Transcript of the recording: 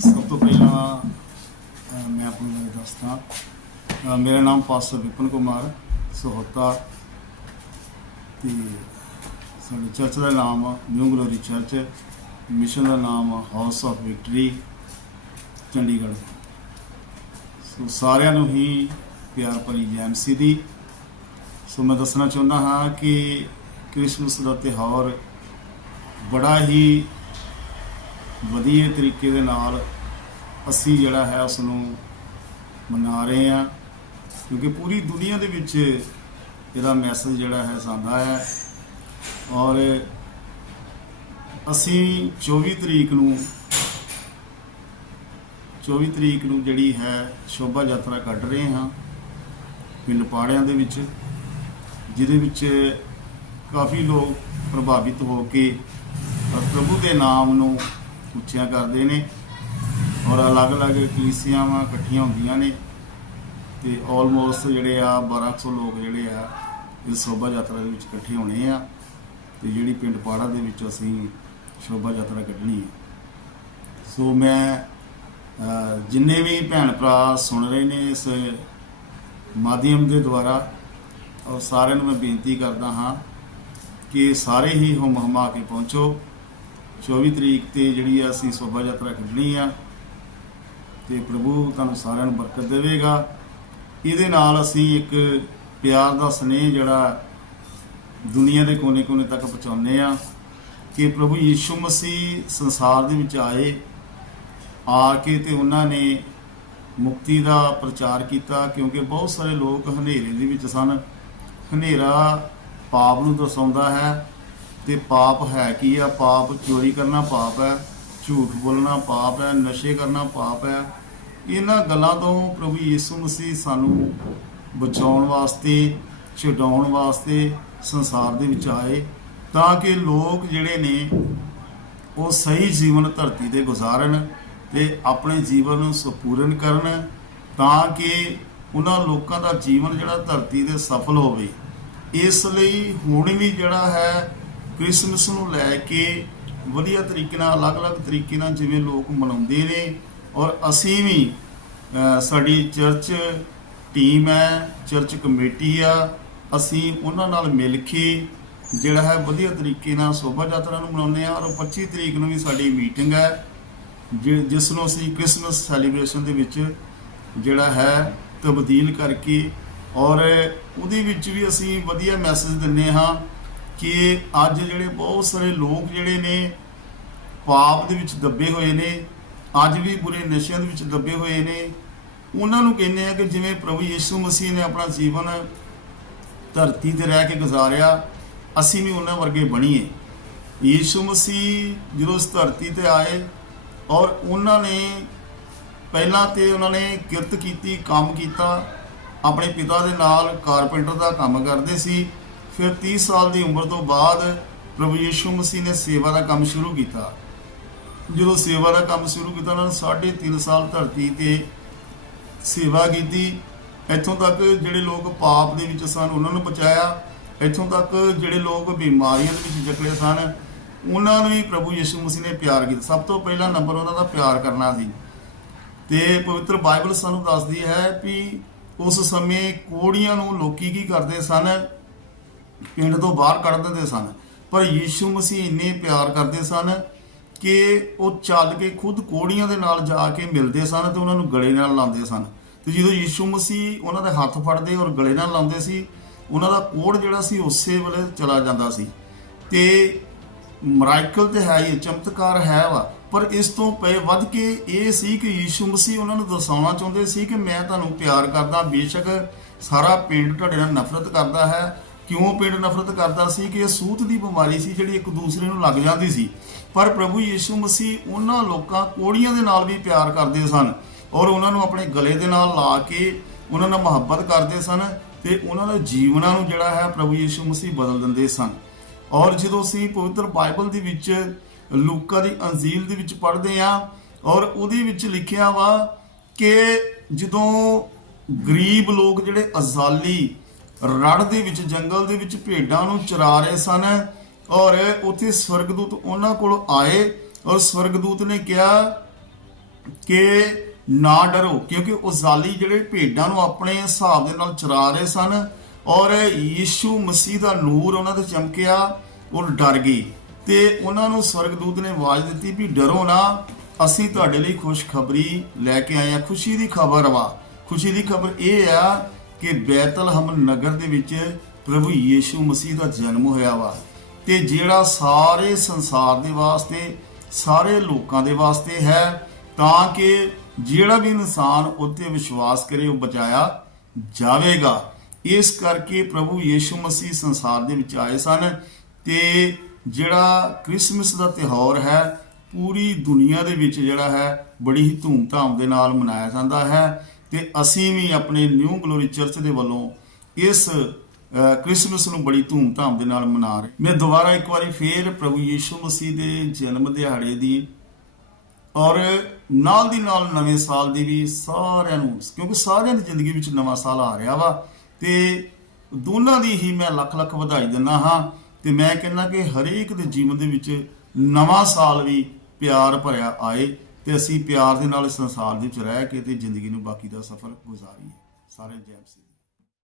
ਸਭ ਤੋਂ ਪਹਿਲਾਂ ਮੈਂ ਆਪਣੇ ਬਾਰੇ ਦੱਸਦਾ। ਮੇਰਾ ਨਾਮ ਪਾਸਟਰ ਵਿਪਨ ਕੁਮਾਰ ਸਹੋਤਾ ਤੇ ਸਾਡੇ ਚਰਚ ਦਾ ਨਾਮ ਨਿਊ ਗਲੋਰੀ ਚਰਚ ਮਿਸ਼ਨ ਦਾ ਨਾਮ house of victory, Chandigarh. So ਸਾਰਿਆਂ ਨੂੰ ਹੀ ਪਿਆਰ ਭਰੀ ਜੈਮਸੀ ਦੀ। ਸੋ ਮੈਂ ਦੱਸਣਾ ਚਾਹੁੰਦਾ ਹਾਂ ਕਿ ਕ੍ਰਿਸਮਸ ਦਾ ਤਿਉਹਾਰ ਬੜਾ ਹੀ ਵਧੀਆ ਤਰੀਕੇ ਦੇ ਨਾਲ ਅਸੀਂ ਜਿਹੜਾ ਹੈ ਉਸ ਨੂੰ ਮਨਾ ਰਹੇ ਹਾਂ, ਕਿਉਂਕਿ ਪੂਰੀ ਦੁਨੀਆ ਦੇ ਵਿੱਚ ਇਹਦਾ ਮੈਸੇਜ ਜਿਹੜਾ ਹੈ ਜਾਂਦਾ ਹੈ ਔਰ ਅਸੀਂ 24 ਤਰੀਕ ਨੂੰ 24 ਤਰੀਕ ਨੂੰ ਜਿਹੜੀ ਹੈ ਸ਼ੋਭਾ ਯਾਤਰਾ ਕੱਢ ਰਹੇ ਹਾਂ ਪਿੰਡ ਪਾੜਿਆਂ ਦੇ ਵਿੱਚ, ਜਿਹਦੇ ਵਿੱਚ ਕਾਫੀ ਲੋਕ ਪ੍ਰਭਾਵਿਤ ਹੋ ਕੇ ਪ੍ਰਭੂ ਦੇ ਨਾਮ ਨੂੰ ਉੱਚੀਆਂ ਕਰਦੇ ਨੇ। ਔਰ ਅਲੱਗ-ਅਲੱਗ ਕਲੀਸਿਆਵਾਂ ਇਕੱਠੀਆਂ ਹੁੰਦੀਆਂ ਨੇ। ਤੇ ਆਲਮੋਸਟ ਜਿਹੜੇ ਆ 1200 ਲੋਕ ਜਿਹੜੇ ਆ, ਇਸ ਸ਼ੋਭਾ ਯਾਤਰਾ ਦੇ ਵਿੱਚ ਇਕੱਠੇ ਹੋਣੇ ਆ। ਤੇ ਜਿਹੜੀ ਪਿੰਡ ਪਾੜਾ ਦੇ ਵਿੱਚ ਅਸੀਂ ਸ਼ੋਭਾ ਯਾਤਰਾ ਕੱਢਣੀ ਹੈ ਸੋ ਮੈਂ ਜਿੰਨੇ ਵੀ ਭੈਣ ਭਰਾ ਸੁਣ ਰਹੇ ਨੇ ਇਸ ਮਾਧਿਅਮ ਦੇ ਦੁਆਰਾ, ਔਰ ਸਾਰਿਆਂ ਨੂੰ ਮੈਂ ਬੇਨਤੀ ਕਰਦਾ ਹਾਂ ਕਿ ਸਾਰੇ ਹੀ ਹੁਮ ਹਮਾ ਕੇ ਪਹੁੰਚੋ। 24 ਤਰੀਕ ਤੇ ਜਿਹੜੀ ਆ ਅਸੀਂ ਸ਼ੋਭਾ ਯਾਤਰਾ ਕੱਢਣੀ ਆ ਤੇ ਪ੍ਰਭੂ ਤੁਹਾਨੂੰ ਸਾਰਿਆਂ ਨੂੰ ਬਰਕਤ ਦੇਵੇਗਾ। ਇਹਦੇ ਨਾਲ ਅਸੀਂ ਇੱਕ ਪਿਆਰ ਦਾ ਸਨੇਹ ਜਿਹੜਾ ਦੁਨੀਆ ਦੇ ਕੋਨੇ-ਕੋਨੇ ਤੱਕ ਪਹੁੰਚਾਉਂਦੇ ਆ ਕਿ ਪ੍ਰਭੂ ਯੀਸ਼ੂ ਮਸੀਹ ਸੰਸਾਰ ਦੇ ਵਿੱਚ ਆਏ, ਆ ਕੇ ਤੇ ਉਹਨਾਂ ਨੇ ਮੁਕਤੀ ਦਾ ਪ੍ਰਚਾਰ ਕੀਤਾ ਕਿਉਂਕਿ ਬਹੁਤ ਸਾਰੇ ਲੋਕ ਹਨੇਰੇ ਦੇ ਵਿੱਚ ਸਨ। ਹਨੇਰਾ ਪਾਪ ਨੂੰ ਦਰਸਾਉਂਦਾ ਹੈ ਤੇ ਪਾਪ ਹੈ ਕੀ ਆ? ਪਾਪ ਚੋਰੀ ਕਰਨਾ ਪਾਪ ਹੈ, ਝੂਠ ਬੋਲਣਾ ਪਾਪ ਹੈ, ਨਸ਼ੇ ਕਰਨਾ ਪਾਪ ਹੈ। ਇਹਨਾਂ ਗੱਲਾਂ ਤੋਂ ਪ੍ਰਭੂ ਯੀਸ਼ੂ ਮਸੀਹ ਸਾਨੂੰ ਬਚਾਉਣ ਵਾਸਤੇ, ਛਡਾਉਣ ਵਾਸਤੇ ਸੰਸਾਰ ਦੇ ਵਿੱਚ ਆਏ ਤਾਂ ਕਿ ਲੋਕ ਜਿਹੜੇ ਨੇ ਉਹ ਸਹੀ ਜੀਵਨ ਧਰਤੀ ਤੇ ਗੁਜ਼ਾਰਨ ਤੇ ਆਪਣੇ ਜੀਵਨ ਨੂੰ ਸੰਪੂਰਨ ਕਰਨ ਤਾਂ ਕਿ ਉਹਨਾਂ ਲੋਕਾਂ ਦਾ ਜੀਵਨ ਜਿਹੜਾ ਧਰਤੀ ਤੇ ਸਫਲ ਹੋਵੇ। ਇਸ ਲਈ ਹੁਣ ਵੀ ਜਿਹੜਾ ਹੈ ਕ੍ਰਿਸਮਸ ਨੂੰ ਲੈ ਕੇ ਵਧੀਆ ਤਰੀਕੇ ਨਾਲ, ਅਲੱਗ-ਅਲੱਗ ਤਰੀਕੇ ਨਾਲ ਜਿਵੇਂ ਲੋਕ ਮਨਾਉਂਦੇ ਨੇ ਔਰ ਅਸੀਂ ਵੀ ਸਾਡੀ ਚਰਚ ਟੀਮ ਹੈ, ਚਰਚ ਕਮੇਟੀ ਆ, ਅਸੀਂ ਉਹਨਾਂ ਨਾਲ ਮਿਲ ਕੇ ਜਿਹੜਾ ਹੈ ਵਧੀਆ ਤਰੀਕੇ ਨਾਲ ਸ਼ੋਭਾ ਯਾਤਰਾ ਨੂੰ ਮਨਾਉਂਦੇ ਆ ਔਰ 25 ਤਰੀਕ ਨੂੰ ਵੀ ਸਾਡੀ ਮੀਟਿੰਗ ਹੈ, ਜਿ- ਜਿਸ ਨੂੰ ਅਸੀਂ ਕ੍ਰਿਸਮਸ ਸੈਲੀਬ੍ਰੇਸ਼ਨ ਦੇ ਵਿੱਚ ਜਿਹੜਾ ਹੈ ਤਬਦੀਲ ਕਰਕੇ ਔਰ ਉਹਦੇ ਵਿੱਚ ਵੀ ਅਸੀਂ ਵਧੀਆ ਮੈਸੇਜ ਦਿੰਨੇ ਹਾਂ ਕਿ ਅੱਜ ਜਿਹੜੇ ਬਹੁਤ ਸਾਰੇ ਲੋਕ ਜਿਹੜੇ ਨੇ ਪਾਪ ਦੇ ਵਿੱਚ ਦੱਬੇ ਹੋਏ ਨੇ, ਅੱਜ ਵੀ ਬੁਰੇ ਨਸ਼ਿਆਂ ਦੇ ਵਿੱਚ ਦੱਬੇ ਹੋਏ ਨੇ, ਉਹਨਾਂ ਨੂੰ ਕਹਿੰਦੇ ਆ ਕਿ ਜਿਵੇਂ ਪ੍ਰਭੂ ਯੀਸ਼ੂ ਮਸੀਹ ਨੇ ਆਪਣਾ ਜੀਵਨ ਧਰਤੀ ਤੇ ਰਹਿ ਕੇ ਗੁਜ਼ਾਰਿਆ, ਅਸੀਂ ਵੀ ਉਹਨਾਂ ਵਰਗੇ ਬਣੀਏ। ਯੀਸ਼ੂ ਮਸੀਹ ਜਦੋਂ ਇਸ ਧਰਤੀ ਤੇ ਆਏ ਔਰ ਉਹਨਾਂ ਨੇ ਪਹਿਲਾਂ ਤੇ ਉਹਨਾਂ ਨੇ ਕਿਰਤ ਕੀਤੀ, ਕੰਮ ਕੀਤਾ, ਆਪਣੇ ਪਿਤਾ ਦੇ ਨਾਲ ਕਾਰਪੈਂਟਰ ਦਾ ਕੰਮ ਕਰਦੇ ਸੀ ਫਿਰ 30 ਸਾਲ ਦੀ ਉਮਰ ਤੋਂ ਬਾਅਦ ਪ੍ਰਭੂ ਯੀਸ਼ੂ ਮਸੀਹ ਨੇ ਸੇਵਾ ਦਾ ਕੰਮ ਸ਼ੁਰੂ ਕੀਤਾ। ਜਦੋਂ ਸੇਵਾ ਦਾ ਕੰਮ ਸ਼ੁਰੂ ਕੀਤਾ, ਉਹਨਾਂ ਨੇ 3.5 ਸਾਲ ਧਰਤੀ ਤੇ ਸੇਵਾ ਕੀਤੀ। ਇੱਥੋਂ ਤੱਕ ਜਿਹੜੇ ਲੋਕ ਪਾਪ ਦੇ ਵਿੱਚ ਸਨ, ਉਹਨਾਂ ਨੂੰ ਬਚਾਇਆ। ਇੱਥੋਂ ਤੱਕ ਜਿਹੜੇ ਲੋਕ ਬਿਮਾਰੀਆਂ ਦੇ ਵਿੱਚ ਜਕੜੇ ਸਨ, ਉਹਨਾਂ ਨੂੰ ਵੀ ਪ੍ਰਭੂ ਯਿਸੂ ਮਸੀਹ ਨੇ ਪਿਆਰ ਕੀਤਾ। ਸਭ ਤੋਂ ਪਹਿਲਾ ਨੰਬਰ ਉਹਨਾਂ ਦਾ ਪਿਆਰ ਕਰਨਾ ਸੀ। ਤੇ ਪਵਿੱਤਰ ਬਾਈਬਲ ਸਾਨੂੰ ਦੱਸਦੀ ਹੈ ਕਿ ਉਸ ਸਮੇਂ ਕੋੜੀਆਂ ਨੂੰ ਲੋਕੀ ਕੀ ਕਰਦੇ ਸਨ? ਪਿੰਡ ਤੋਂ ਬਾਹਰ ਕੱਢ ਦਿੰਦੇ ਸਨ। ਪਰ ਯੀਸ਼ੂ ਮਸੀਹ ਇੰਨੇ ਪਿਆਰ ਕਰਦੇ ਸਨ ਕਿ ਉਹ ਚੱਲ ਕੇ ਖੁਦ ਕੋੜੀਆਂ ਦੇ ਨਾਲ ਜਾ ਕੇ ਮਿਲਦੇ ਸਨ ਤੇ ਉਹਨਾਂ ਨੂੰ ਗਲੇ ਨਾਲ ਲਾਉਂਦੇ ਸਨ। ਤੇ ਜਦੋਂ ਯੀਸ਼ੂ ਮਸੀਹ ਉਹਨਾਂ ਦੇ ਹੱਥ ਫੜਦੇ ਔਰ ਗਲੇ ਨਾਲ ਲਾਉਂਦੇ ਸੀ, ਉਹਨਾਂ ਦਾ ਕੋੜ ਜਿਹੜਾ ਸੀ ਉਸੇ ਵੇਲੇ ਚਲਾ ਜਾਂਦਾ ਸੀ। ਤੇ ਮਰਾਈਕਲ ਤੇ ਹੈ ਇਹ, ਚਮਤਕਾਰ ਹੈ ਵਾ। ਪਰ ਇਸ ਤੋਂ ਪਏ ਵੱਧ ਕੇ ਇਹ ਸੀ ਕਿ ਯੀਸ਼ੂ ਮਸੀਹ ਉਹਨਾਂ ਨੂੰ ਦਰਸਾਉਣਾ ਚਾਹੁੰਦੇ ਸੀ ਕਿ ਮੈਂ ਤੁਹਾਨੂੰ ਪਿਆਰ ਕਰਦਾ, ਬੇਸ਼ੱਕ ਸਾਰਾ ਪਿੰਡ ਤੁਹਾਡੇ ਨਾਲ ਨਫ਼ਰਤ ਕਰਦਾ ਹੈ ਕਿਉਂ ਪਿੰਡ ਨਫ਼ਰਤ ਕਰਦਾ ਸੀ ਕਿ ਇਹ ਸੂਤ ਦੀ ਬਿਮਾਰੀ ਸੀ ਜਿਹੜੀ ਇੱਕ ਦੂਸਰੇ ਨੂੰ ਲੱਗ ਜਾਂਦੀ ਸੀ? ਪਰ ਪ੍ਰਭੂ ਯੀਸ਼ੂ ਮਸੀਹ ਉਹਨਾਂ ਲੋਕਾਂ ਕੋੜੀਆਂ ਦੇ ਨਾਲ ਵੀ ਪਿਆਰ ਕਰਦੇ ਸਨ ਔਰ ਉਹਨਾਂ ਨੂੰ ਆਪਣੇ ਗਲੇ ਦੇ ਨਾਲ ਲਾ ਕੇ ਉਹਨਾਂ ਨਾਲ ਮੁਹੱਬਤ ਕਰਦੇ ਸਨ ਤੇ ਉਹਨਾਂ ਦੇ ਜੀਵਨਾਂ ਨੂੰ ਜਿਹੜਾ ਹੈ ਪ੍ਰਭੂ ਯੀਸ਼ੂ ਮਸੀਹ ਬਦਲ ਦਿੰਦੇ ਸਨ। ਔਰ ਜਦੋਂ ਅਸੀਂ ਪਵਿੱਤਰ ਬਾਈਬਲ ਦੇ ਵਿੱਚ ਲੂਕਾ ਦੀ ਅੰਜੀਲ ਦੇ ਵਿੱਚ ਪੜ੍ਹਦੇ ਆ ਔਰ ਉਹਦੇ ਵਿੱਚ ਲਿਖਿਆ ਵਾ ਕਿ ਜਦੋਂ ਗਰੀਬ ਲੋਕ ਜਿਹੜੇ ਅਜ਼ਾਲੀ ਰੜ ਦੇ ਵਿੱਚ, ਜੰਗਲ ਦੇ ਵਿੱਚ ਭੇਡਾਂ ਨੂੰ ਚਰਾ ਰਹੇ ਸਨ ਔਰ ਉੱਥੇ ਸਵਰਗਦੂਤ ਉਹਨਾਂ ਕੋਲ ਆਏ ਔਰ ਸਵਰਗਦੂਤ ਨੇ ਕਿਹਾ ਕਿ ਨਾ ਡਰੋ, ਕਿਉਂਕਿ ਉਹ ਜ਼ਾਲੀ ਜਿਹੜੇ ਭੇਡਾਂ ਨੂੰ ਆਪਣੇ ਹਿਸਾਬ ਦੇ ਨਾਲ ਚਰਾ ਰਹੇ ਸਨ ਔਰ ਯੀਸ਼ੂ ਮਸੀਹ ਦਾ ਨੂਰ ਉਹਨਾਂ ਤੇ ਚਮਕਿਆ, ਉਹ ਡਰ ਗਈ ਤੇ ਉਹਨਾਂ ਨੂੰ ਸਵਰਗਦੂਤ ਨੇ ਆਵਾਜ਼ ਦਿੱਤੀ ਵੀ ਡਰੋ ਨਾ, ਅਸੀਂ ਤੁਹਾਡੇ ਲਈ ਖੁਸ਼ਖਬਰੀ ਲੈ ਕੇ ਆਏ ਹਾਂ। ਖੁਸ਼ੀ ਦੀ ਖਬਰ ਵਾ, ਖੁਸ਼ੀ ਦੀ ਖਬਰ ਇਹ ਆ ਕਿ ਬੈਤਲਹਮ ਨਗਰ ਦੇ ਵਿੱਚ ਪ੍ਰਭੂ ਯੀਸ਼ੂ ਮਸੀਹ ਦਾ ਜਨਮ ਹੋਇਆ ਵਾ ਤੇ ਜਿਹੜਾ ਸਾਰੇ ਸੰਸਾਰ ਦੇ ਵਾਸਤੇ, ਸਾਰੇ ਲੋਕਾਂ ਦੇ ਵਾਸਤੇ ਹੈ, ਤਾਂ ਕਿ ਜਿਹੜਾ ਵੀ ਇਨਸਾਨ ਉੱਤੇ ਵਿਸ਼ਵਾਸ ਕਰੇ, ਉਹ ਬਚਾਇਆ ਜਾਵੇਗਾ। ਇਸ ਕਰਕੇ ਪ੍ਰਭੂ ਯੀਸ਼ੂ ਮਸੀਹ ਸੰਸਾਰ ਦੇ ਵਿੱਚ ਆਏ ਸਨ ਤੇ ਜਿਹੜਾ ਕ੍ਰਿਸਮਸ ਦਾ ਤਿਉਹਾਰ ਹੈ, ਪੂਰੀ ਦੁਨੀਆ ਦੇ ਵਿੱਚ ਜਿਹੜਾ ਹੈ, ਬੜੀ ਹੀ ਧੂਮਧਾਮ ਦੇ ਨਾਲ ਮਨਾਇਆ ਜਾਂਦਾ ਹੈ। ਤੇ ਅਸੀਂ ਵੀ ਆਪਣੇ ਨਿਊ ਗਲੋਰੀ ਚਰਚ ਦੇ ਵੱਲੋਂ ਇਸ ਅ, ਕ੍ਰਿਸਮਸ ਨੂੰ ਬੜੀ ਧੂਮਧਾਮ ਦੇ ਨਾਲ ਮਨਾ ਰਹੇ। ਮੈਂ ਦੁਬਾਰਾ ਇੱਕ ਵਾਰੀ ਫੇਰ ਪ੍ਰਭੂ ਯੀਸ਼ੂ ਮਸੀਹ ਦੇ ਜਨਮ ਦਿਹਾੜੇ ਦੀ ਔਰ ਨਾਲ ਦੀ ਨਾਲ ਨਵੇਂ ਸਾਲ ਦੀ ਵੀ ਸਾਰਿਆਂ ਨੂੰ ਕਿਉਂਕਿ ਸਾਰਿਆਂ ਦੀ ਜ਼ਿੰਦਗੀ ਵਿੱਚ ਨਵਾਂ ਸਾਲ ਆ ਰਿਹਾ ਵਾ ਤੇ ਦੋਨਾਂ ਦੀ ਹੀ ਮੈਂ ਲੱਖ ਲੱਖ ਵਧਾਈ ਦਿੰਦਾ ਹਾਂ ਤੇ ਮੈਂ ਕਹਿੰਦਾ ਕਿ ਹਰੇਕ ਦੇ ਜੀਵਨ ਦੇ ਵਿੱਚ ਨਵਾਂ ਸਾਲ ਵੀ ਪਿਆਰ ਭਰਿਆ ਆਏ। ਤੇ ਅਸੀਂ ਪਿਆਰ ਦੇ ਨਾਲ ਇਸ ਸੰਸਾਰ ਦੇ ਵਿੱਚ ਰਹਿ ਕੇ ਤੇ ਜ਼ਿੰਦਗੀ ਨੂੰ ਬਾਕੀ ਦਾ ਸਫ਼ਰ ਗੁਜ਼ਾਰੀਏ। ਸਾਰੇ ਜੈ ਮਸੀਹ